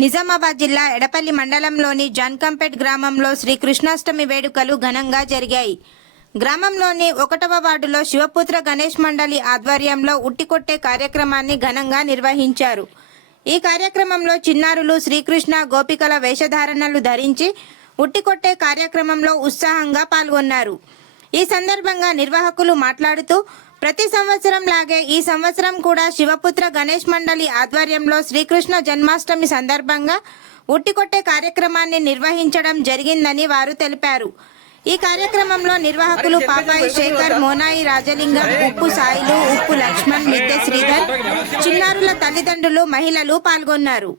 నిజామాబాద్ జిల్లా ఎడపల్లి మండలంలోని జాన్కంపేట్ గ్రామంలో శ్రీ కృష్ణాష్టమి వేడుకలు ఘనంగా జరిగాయి. గ్రామంలోని ఒకటవ వార్డులో శివపుత్ర గణేష్ మండలి ఆధ్వర్యంలో ఉట్టికొట్టే కార్యక్రమాన్ని ఘనంగా నిర్వహించారు. ఈ కార్యక్రమంలో చిన్నారులు శ్రీకృష్ణ గోపికల వేషధారణలు ధరించి ఉట్టికొట్టే కార్యక్రమంలో ఉత్సాహంగా పాల్గొన్నారు. ఈ సందర్భంగా నిర్వాహకులు మాట్లాడుతూ ప్రతి సంవత్సరం లాగే ఈ సంవత్సరం కూడా శివపుత్ర గణేష్ మండలి ఆధ్వర్యంలో శ్రీకృష్ణ జన్మాష్టమి సందర్భంగా ఉట్టికొట్టే కార్యక్రమాన్ని నిర్వహించడం జరిగిందని వారు తెలిపారు. ఈ కార్యక్రమంలో నిర్వాహకులు పాపాయి శేఖర్ మోనాయి రాజలింగం ఉప్పు సాయిలు ఉప్పు లక్ష్మణ్ మిద్దె శ్రీధర్ చిన్నారుల తల్లిదండ్రులు మహిళలు పాల్గొన్నారు.